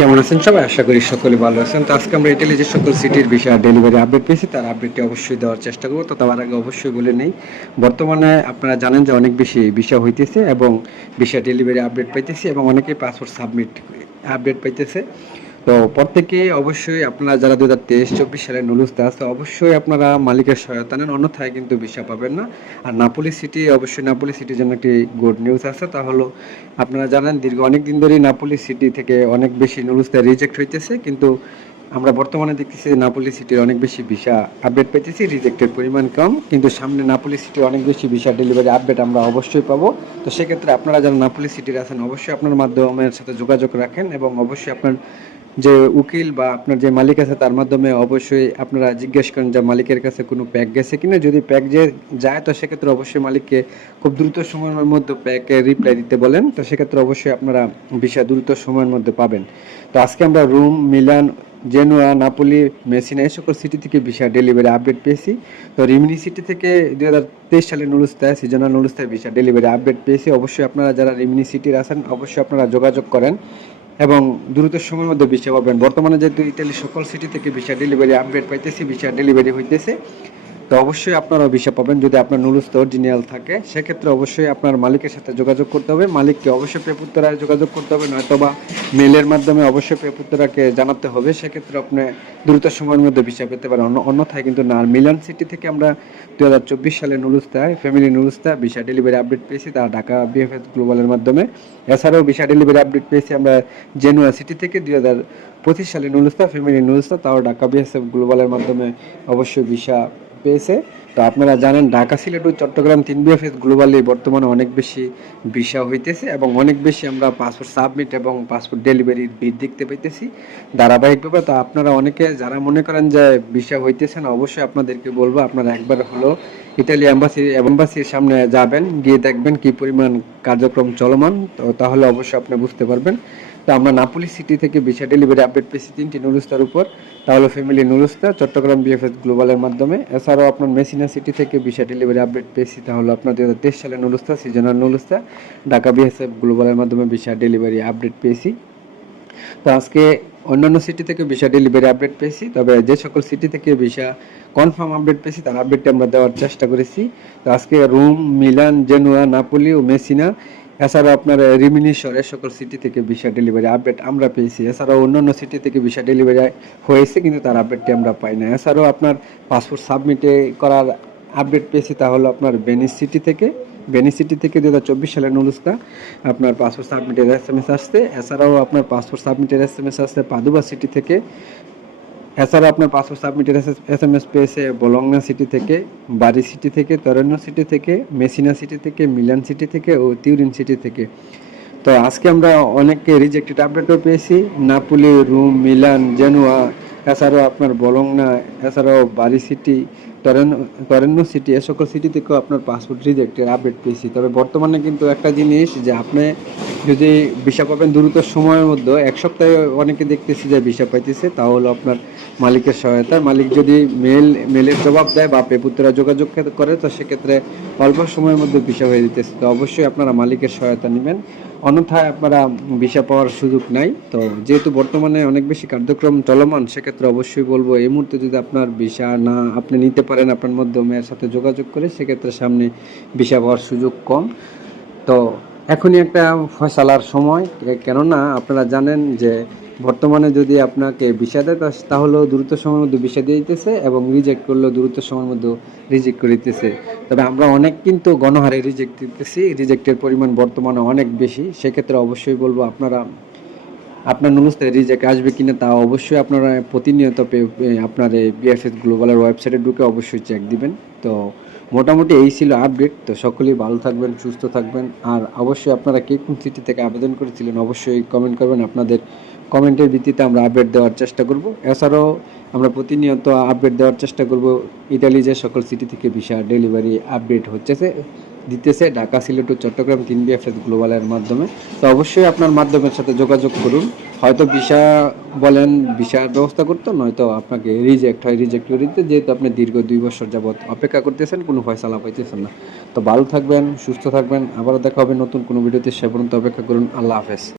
কেমন আছেন সবাই? আশা করি সকলে ভালো আছেন। তো আজকে আমরা ইটালি যে সকল সিটির বিষয়ে ডেলিভারি আপডেট পেয়েছি, তার আপডেটটি অবশ্যই দেওয়ার চেষ্টা করব। তো তার আগে অবশ্যই বলে নেই, বর্তমানে আপনারা জানেন যে অনেক বেশি বিষয় হইতেছে এবং বিষয় ডেলিভারি আপডেট পাইতেছি এবং অনেকেই পাসপোর্ট সাবমিট আপডেট পাইতেছে। তো প্রত্যেকে অবশ্যই আপনারা যারা দু হাজার তেইশ, চব্বিশ সালে নুলুস্তে আছে, অবশ্যই আপনারা মালিকের সহায়তা নেন, অন্যথায় কিন্তু ভিসা পাবেন না। আর নাপোলি সিটি, অবশ্যই নাপোলি সিটির জন্য একটি গুড নিউজ আছে, তা হলো আপনারা জানেন দীর্ঘ অনেক দিন ধরেই নাপোলি সিটি থেকে অনেক বেশি নুলুস্তে রিজেক্ট হইতেছে, কিন্তু আমরা বর্তমানে দেখতেছি যে নাপোলি সিটির অনেক বেশি ভিসা আপডেট পেতেছি রিজেক্টের পরিমাণ কম, কিন্তু সামনে নাপোলি সিটির অনেক বেশি ভিসা ডেলিভারি আপডেট আমরা অবশ্যই পাবো। তো সেক্ষেত্রে আপনারা যারা নাপোলি সিটির আছেন, অবশ্যই আপনার মাধ্যমের সাথে যোগাযোগ রাখেন এবং অবশ্যই আপনার যে উকিল বা আপনার যে মালিক আছে, তার মাধ্যমে অবশ্যই আপনারা জিজ্ঞেস করেন যে মালিকের কাছে কোনো প্যাক গেছে কিনা। যদি প্যাক যে যায়, তো সেক্ষেত্রে অবশ্যই মালিককে খুব দ্রুত সময়ের মধ্যে প্যাকে রিপ্লাই দিতে বলেন। তো সেক্ষেত্রে অবশ্যই আপনারা বিষয় দ্রুত সময়ের মধ্যে পাবেন। তো আজকে আমরা Rome, Milan, Genoa, Napoli, Messina, এই সকল সিটি থেকে ভিসা ডেলিভারি আপডেট পেয়েছি। তো রিমিনি সিটি থেকে দুই হাজার তেইশ সালে নুরুস্তায়, সিজনাল নুলুস্তায় ভিসা ডেলিভারি আপডেট পেয়েছি। অবশ্যই আপনারা যারা রিমিনি সিটির আছেন, অবশ্যই আপনারা যোগাযোগ করেন। এবং দ্রুত সময়ের মধ্যে ভিসা পাবেন। বর্তমানে যেহেতু ইতালি সকল সিটি থেকে ভিসা ডেলিভারি আপডেট পাইতেছি, ভিসা ডেলিভারি হইতেছে। তো অবশ্যই আপনারা ভিসা পাবেন। যদি আপনার নুরুস্ত অরিজিনাল থাকে, সেক্ষেত্রে অবশ্যই আপনার মালিকের সাথে যোগাযোগ করতে হবে। মালিককে অবশ্যই পেপুত্তরায় যোগাযোগ করতে হবে নয়তো বা মেলের মাধ্যমে অবশ্যই পেপুত্তরাকে জানাতে হবে। সেক্ষেত্রে আপনি দ্রুত সময়ের মধ্যে ভিসা পেতে পারেন। অন্য অন্যথায় কিন্তু না মিলান সিটি থেকে আমরা দু হাজার চব্বিশ সালে নুরুস্তায় ফ্যামিলি নুরুস্তা ভিসা ডেলিভারি আপডেট পেয়েছি, তা ঢাকা বিএফএস গ্লোবালের মাধ্যমে। এছাড়াও ভিসা ডেলিভারি আপডেট পেয়েছি আমরা জেনুয়া সিটি থেকে দুই হাজার পঁচিশ সালে নুরুস্তা ফ্যামিলি নুরুস্তা তাও ঢাকা বিএসএফ গ্লোবালের মাধ্যমে অবশ্যই ভিসা পেয়েছে। তো আপনারা জানেন, ঢাকা, সিলেট ও চট্টগ্রাম তিন বিএফএস গ্লোবালি বর্তমানে অনেক বেশি ভিসা হইতেছে এবং অনেক বেশি আমরা পাসপোর্ট সাবমিট এবং পাসপোর্ট ডেলিভারির ভিড় দেখতে পাইতেছি। ধারাবাহিকভাবে তো আপনারা অনেকে যারা মনে করেন যে ভিসা হইতেছে না, অবশ্যই আপনাদেরকে বলব, আপনারা একবার হলো ইটালি এম্বাসি এম্বাসির সামনে যাবেন, গিয়ে দেখবেন কি পরিমাণ কার্যক্রম চলমান। তো তাহলে অবশ্যই আপনি বুঝতে পারবেন। তো আমরা নাপুলি সিটি থেকে ভিসা ডেলিভারি আপডেট পেয়েছি তিনটি নুরুস্তার উপর। তাহলে ফ্যামিলি নুরুস্তা, চট্টগ্রাম বিএফএস গ্লোবালের মাধ্যমে। এছাড়াও আপনার মেসিনা সিটি থেকে ভিসা ডেলিভারি আপডেট পেয়েছি, তাহলে আপনার দু হাজার তেইশ সালে নুরুস্তা সিজনাল নুরুস্তা। ঢাকা বিএসএফ গ্লোবালের মাধ্যমে ভিসা ডেলিভারি আপডেট পেয়েছি। তো আজকে অন্যান্য সিটি থেকে ভিসা ডেলিভারি আপডেট পেয়েছি, তবে যে সকল সিটি থেকে ভিসা কনফার্ম আপডেট পেয়েছি, তার আপডেটটি আমরা দেওয়ার চেষ্টা করেছি। তো আজকে রোম, মিলান, জেনুয়া, নাপোলি ও মেসিনা, এছাড়াও আপনার রিমিনিশর এ সকল সিটি থেকে ভিসা ডেলিভারি আপডেট আমরা পেয়েছি। এছাড়াও অন্যান্য সিটি থেকে ভিসা ডেলিভারি হয়েছে, কিন্তু তার আপডেটটি আমরা পাই না এছাড়াও আপনার পাসপোর্ট সাবমিটে করার আপডেট পেয়েছি, তা হলো আপনার বেনিস সিটি থেকে। বেনি সিটি থেকে দু সালের নুলুস্কা, আপনার পাসপোর্ট সাবমিটের এস এম এস আসছে। এছাড়াও আপনার পাসপোর্ট সাবমিটের এস এম এস আসছে পাদুবা সিটি থেকে। এছাড়াও আপনার পাসপোর্ট সাবমিটের এস এম এস পেয়েছে বলংনা সিটি থেকে বাড়ি সিটি থেকে, তরণ্য সিটি থেকে, মেসিনা সিটি থেকে, মিলান সিটি থেকে ও তিউরিন সিটি থেকে। তো আজকে আমরা অনেককে রিজেক্টেড আপডেটও পেয়েছি। নাপুলি, রুম, মিলান, জেনুয়া, এছাড়াও আপনার বলংনা, এছাড়াও বাড়ি সিটি তরেন্য সিটি এ সকল সিটি থেকেও আপনার পাসপোর্ট রিজেক্টের আপডেট পেয়েছি। তবে বর্তমানে কিন্তু একটা জিনিস যে আপনি যদি ভিসা পাবেন দ্রুত সময়ের মধ্যে, এক সপ্তাহে অনেকে দেখতেছি যে ভিসা পাইতেছে, তা তাহলে আপনার মালিকের সহায়তা। মালিক যদি মেল মেলের জবাব দেয় বা পেপুত্রা যোগাযোগ করে, তো সেক্ষেত্রে অল্প সময়ের মধ্যে ভিসা হয়ে যেতেছে। তো অবশ্যই আপনারা মালিকের সহায়তা নেবেন। অন্যথায় আপনারা ভিসা পাওয়ার সুযোগ নাই। তো যেহেতু বর্তমানে অনেক বেশি কার্যক্রম চলমান, সেক্ষেত্রে অবশ্যই বলব, এই মুহূর্তে যদি আপনার ভিসা না আপনি নিতে পারেন আপনার মাধ্যমের সাথে যোগাযোগ করে, সেক্ষেত্রে সামনে ভিসা পাওয়ার সুযোগ কম। তো এখনই একটা ফয়সালার সময়, কেননা আপনারা জানেন যে বর্তমানে যদি আপনাকে ভিসা দেয় তাহলেও দ্রুত সময়ের মধ্যে ভিসা দিয়ে দিতেছে এবং রিজেক্ট করলেও দ্রুত সময়ের মধ্যে রিজেক্ট করে দিতেছে। তবে আমরা অনেক কিন্তু গণহারে রিজেক্ট দিতেছি। রিজেক্টের পরিমাণ বর্তমানে অনেক বেশি। সেক্ষেত্রে অবশ্যই বলব আপনারা আপনার নুলুস্তে রিজেক্ট আসবে কিনা তা অবশ্যই আপনারা প্রতিনিয়ত পে- আপনার এই বিএফএস গ্লোবালের ওয়েবসাইটে ঢুকে অবশ্যই চেক দিবেন। তো মোটামুটি এই ছিল আপডেট তো সকলেই ভালো থাকবেন, সুস্থ থাকবেন। আর অবশ্যই আপনারা কে কোন সিটি থেকে আবেদন করেছিলেন অবশ্যই কমেন্ট করবেন। আপনাদের কমেন্টের ভিত্তিতে আমরা আপডেট দেওয়ার চেষ্টা করব। এছাড়াও আমরা প্রতিনিয়ত আপডেট দেওয়ার চেষ্টা করব। ইতালি যে সকল সিটি থেকে ভিসা ডেলিভারি আপডেট হচ্ছে দিতেছে ঢাকা, সিলেট ও চট্টগ্রাম তিন বিএফএস গ্লোবালের মাধ্যমে। তো অবশ্যই আপনার মাধ্যমের সাথে যোগাযোগ করুন। হয়তো ভিসা বলেন ভিসার ব্যবস্থা করতো, নয়তো আপনাকে রিজেক্ট হয়। রিজেক্ট করে দিতে, যেহেতু আপনি দীর্ঘ দুই বছর যাবৎ অপেক্ষা করতেছেন, কোনো ফয়সালা পাইতেছেন না। তো ভালো থাকবেন, সুস্থ থাকবেন। আবারও দেখা হবে নতুন কোনো ভিডিওতে সে পর্যন্ত অপেক্ষা করুন। আল্লাহ হাফেজ।